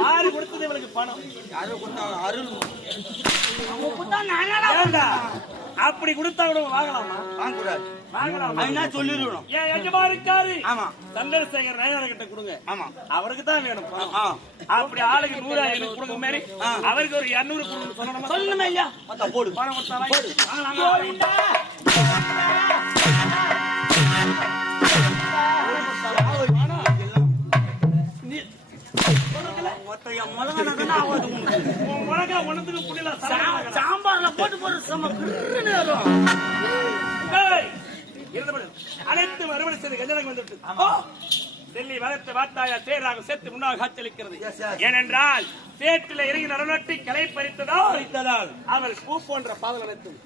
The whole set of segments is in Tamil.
யாரு கொடுத்தது இவளுக்கு பணம்? யாரோ கொடுத்தாங்க அருள். ஏண்டா? அப்படி கொடுத்தா கூட வாங்கலாமா? வாங்கக்கூடாது வாங்கலாமா? என்ன சொல்லிருக்கணும்? ஏன் எஜமா இருக்காரு ஆமா. சந்திரசேகர் நயனார் கிட்ட கொடுங்க. ஆமா. அவருக்கு தான் வேணும் அப்படி ஆளுக்கு நூறு ஐநூறு கொடுங்க மாதிரி. அவருக்கு ஒரு இருநூறு கொடுங்க சொல்லணுமா? சொல்லணுமே மொத்தம் போடு. பணம் கொடுத்தா சாம்பார்ல போட்டு போற செம்ம கிருன்னு வரும். அனைத்து மறுபடி செய்து கஞ்சனக்கு வந்துவிட்டு ஓ, டெல்லி வளர்த்த வார்த்தாயா சேராக சேர்த்து முன்னாக yes. ஏனென்றால் சேற்றில இறங்கி நடனட்டி கிளை பறித்ததால் அழித்ததால் அவள் பூ போன்ற பாதல் அனைத்தும்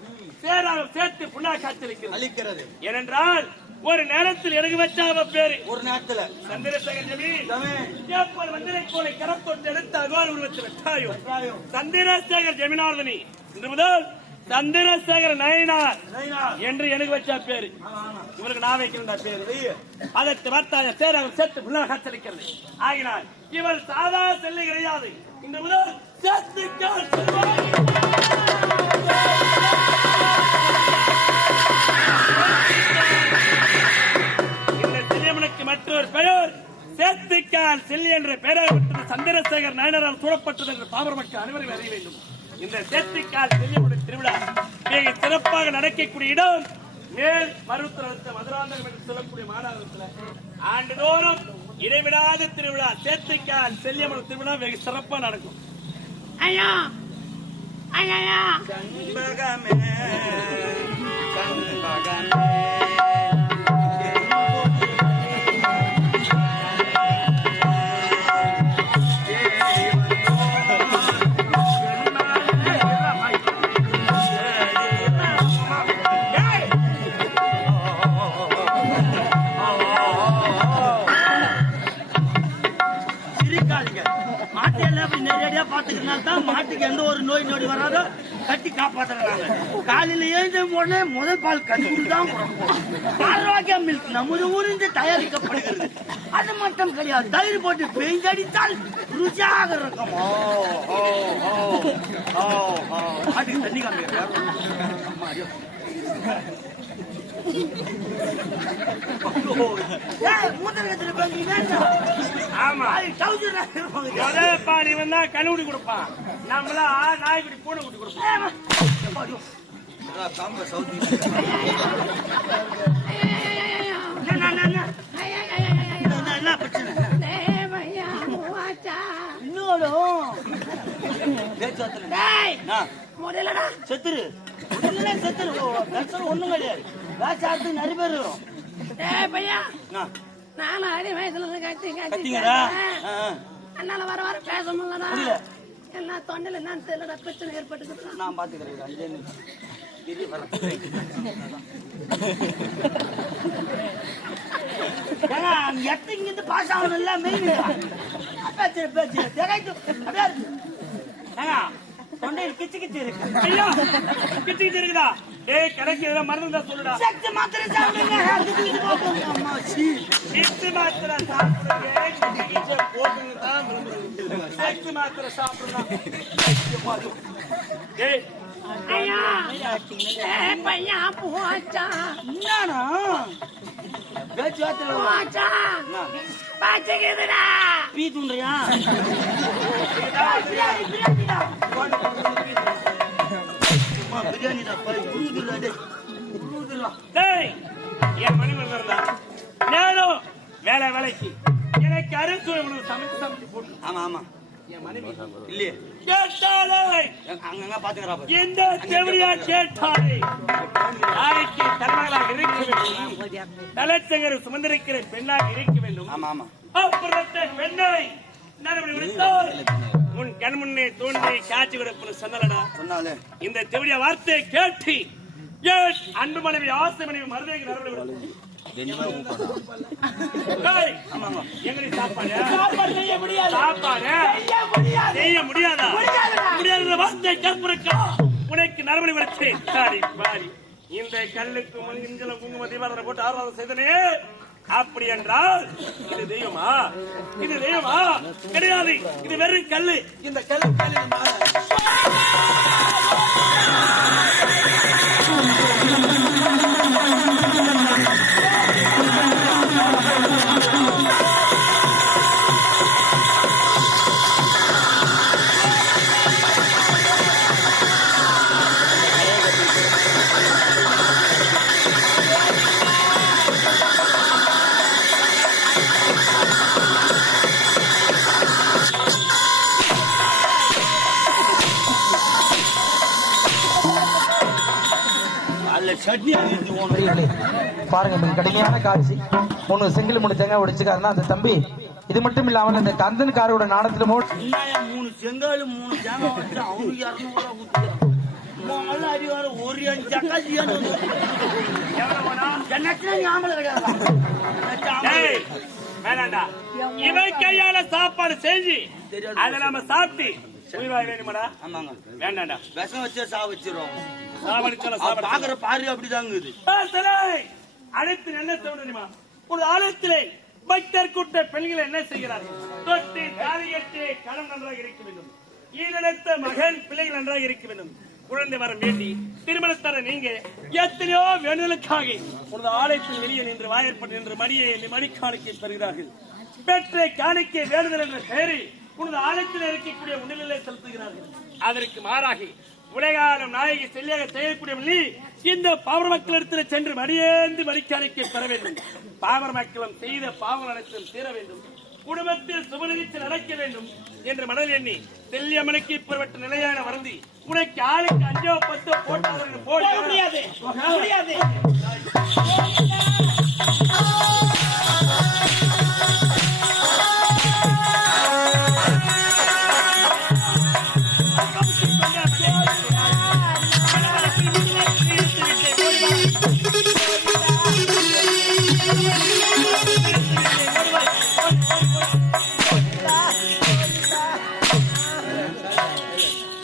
சேராக சேர்த்து புண்ணாக காட்சியளிக்கிறது. அழிக்கிறது. ஏனென்றால் ஒரு நேரத்தில் எனக்கு வச்ச அவ பேரு? ஒரு நேரத்துல. சந்திரசேகர் ஜமீன் மந்திரை கோலை கரத்தொட்டு எடுத்து அகோல் உருவத்தில் வெட்டாயோ. சந்திரசேகர் ஜெமினார்தனி. இன்று முதல் சந்திரசேகர் நயினார். என்று எனக்கு வச்ச பேரு. இவருக்கு நான் வைக்கிறேன்டா பேரு. அதற்கு வார்த்தாய சேராக சேர்த்து புள்ளர் காட்சளிக்கிறது ஆகினால் இவள் சாதா செல்லை கிடையாது இன்று முதல் சேர்த்துக்கால் சேத்துக்கால் செல்லி என்ற பெயரால் விட்டது சந்திரசேகர் நாயனரால் சூழப்பட்டது என்று பாமர மக்கள் அனைவரும் அறிய வேண்டும். இந்த சேத்துக்கால் செல்லியமுடைய திருவிழா மிக சிறப்பாக நடக்கக்கூடிய இடம் மேல் மருத்துவ மதுராந்தகம் என்று சொல்லக்கூடிய மாநகரத்தில் ஆண்டுதோறும் இடைவிடாத திருவிழா சேத்துக்கால் செல்லியம்மன் திருவிழா வெகு சிறப்பாக நடக்கும். ஐயா! ஐயா! கண்பகமே, கண்பகமே. அப்படி நேரடியா பாத்துக்கிறதுனால தான் மாட்டுக்கு எந்த ஒரு நோய் நொடி வராதோ கட்டி காப்பாத்துறாங்க. காலையில எழுந்த உடனே முதல் பால் கட்டி தான் ஆரோக்கிய மில்க் நமது ஊரிலிருந்து தயாரிக்கப்படுகிறது. அது மட்டும் கிடையாது. தயிர் போட்டு பெஞ்சடித்தால் ருச்சியாக இருக்கும். மாட்டுக்கு தண்ணி காமிக்க கழுவுடி கொடுப்பான். நம்மளா நாய்க்குடி பூனை குட்டி கொடுப்போம். என்ன பிரச்சனை? ஆ, முடியலடா செத்துரு. உடனே செத்துரு. ஒண்ணும் கிடையாது. வேச்சாரத்துக்கு நிறைய பேர். வரும் டேய் பையா நானும் அடி வயசுல இருந்து கத்தி கத்தி. கத்திங்கடா. என்னால வர வர பேச முடியலடா. என்ன தொண்டையில என்னன்னு தெரியலடா. பிரச்சனை ஏற்பட்டுக்கிட்டு நான் பாத்துக்கிறேன் அஞ்சே நிமிஷம். எட்டு இங்கிருந்து பாஸ் ஆகணும்ல மெயின் பேச்சு பேச்சு. அப்படியே இருக்கு. தொண்டையில் கிச்சு கிச்சு இருக்கு. ஐயா கிட்டிக்கிட்டு இருக்குதா? ஏய் கணக்கு ஏதோ மருந்து தான் சொல்லுடா. சக்தி மாத்திரை சாப்பிடுங்க. அதுக்கு இது போட்டுங்க. அம்மா, சீ. கிட்டு மாத்திரை சாப்பிடுங்க. கிட்டிக்கிட்டு போட்டுங்க தான் விளம்பரம். சக்தி மாத்திரை ஏய் ஐயா பையா பாச்சுக்குதுடா பீ தூண்டுறியா? என் மணி வந்தா நேரம் வேலை வேலைக்கு. எனக்கு அரிசுவை உனக்கு சமைச்சு சமைச்சு போட்டு. ஆமா ஆமா. என் மனைவி. இல்லையே. கேட்டாலே அங்கங்க பாத்துக்கிறா. இந்த செவிலியா கேட்டாலே தாய்க்கு தலைமகளாக இருக்க வேண்டும். தலைச்சங்கர் சுமந்திருக்கிற பெண்ணாக இருக்க வேண்டும். ஆமா ஆமா. அப்புறத்தை பெண்ணை உன் கண் முன்னே தோன்றி காட்சி கொடுப்பது சொன்னலடா. சொன்னாலே. இந்த செவிலிய வார்த்தையை கேட்டு ஏன் அன்பு மனைவி ஆசை மனைவி மருதைக்கு ஆமாங்க எங்கடி சாப்பாடு? சாப்பாடு செய்ய முடியாதா. முடியாத. வார்த்தை கற்புறக்கா. உனக்கு நரபடி வச்சேன் சாரி பாரி. இந்த கல்லுக்கு மஞ்சள் குங்கும தீபாவளி போட்டு ஆர்வாதம் செய்தனே. அப்படி என்றால் இது தெய்வமா? இது தெய்வமா? கிடையாது. இது வெறும் கல்லு. இந்த கல்லு பாருங்க மிக கடுமையான காட்சி. மூணு செங்கல் மூணு தேங்காய் உடைச்சுக்காருன்னா அந்த தம்பி இது மட்டும் இல்லாமல் அந்த கந்தன்காரோட நாணத்துல மோ என்னய்யா மூணு செங்காலு மூணு ஒரு சாப்பாடு செஞ்சு. அதை நம்ம சாப்பிட்டு உயிர் வேணுமாடா? ஆமாங்க. வேண்டாம்டா விஷம் வச்சே சா வச்சிருவோம் சாவடிச்சால அவன் சாவடி பாக்குற பாரு அப்படிதாங்குது அடுத்து என்ன செய்ய தெரியுமா ஒரு ஆலயத்திலே பக்தர் கூட்ட பெண்கள் என்ன செய்கிறார்கள்? தொட்டி தாலி கட்டி கணம் நன்றாக இருக்க வேண்டும். ஈழத்த மகன் பிள்ளைகள் நன்றாக இருக்க வேண்டும். குழந்தை வர வேண்டி திருமணத்தர நீங்க எத்தனையோ வேண்டுதலுக்காக உனது ஆலயத்தில் வெளியே நின்று வாயற்பட்டு நின்று மணியை மணி காணிக்கை பெறுகிறார்கள் பெற்ற காணிக்கை வேண்டுதல் என்ற பெயரில் உனது ஆலயத்தில் இருக்கக்கூடிய உணநிலை செலுத்துகிறார்கள். அதற்கு மாறாகி உலகாலம் நாயகி செல்லியாக செய்யக்கூடிய நீ இந்த பாவர மக்களிடத்தில் சென்று மடியேந்து மடிக்காணிக்கை பெற வேண்டும். பாவர மக்களும் செய்த பாவம் அனைத்தும் தீர வேண்டும். குடும்பத்தில் சுபநிகழ்ச்சி நடக்க வேண்டும் என்று மனதில் எண்ணி செல்லியம்மனுக்கு இப்பவற்ற நிலையான வருந்தி உனக்கு ஆளுக்கு அஞ்சோ பத்தோ போட்டு போட முடியாது. முடியாது.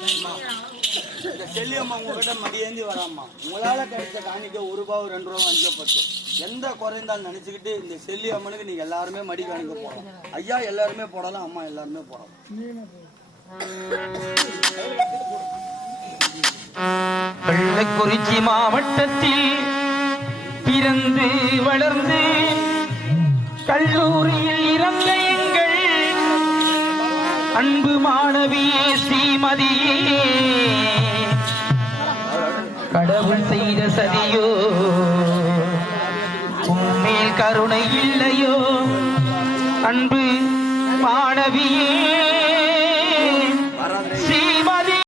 இந்த செல்லியம்மா உங்ககிட்ட மடியேந்தி வராம்மா. உங்களால கிடைச்ச காணிக்க ஒரு ரூபாய் ரெண்டு ரூபா அஞ்சோ பத்து. எந்த குறைந்தாலும் நினைச்சுக்கிட்டு இந்த செல்லியம்மனுக்கு நீங்க எல்லாருமே மடி காணிக்க போறோம் ஐயா எல்லாருமே போடலாம் அம்மா எல்லாருமே போடலாம். கள்ளக்குறிச்சி மாவட்டத்தில் பிறந்து வளர்ந்து கல்லூரியில் இறந்தேன். அன்பு மாணவி ஸ்ரீமதியே. கடவுள் செய்த சதியோ உண்மையில் கருணை இல்லையோ அன்பு மாணவியே.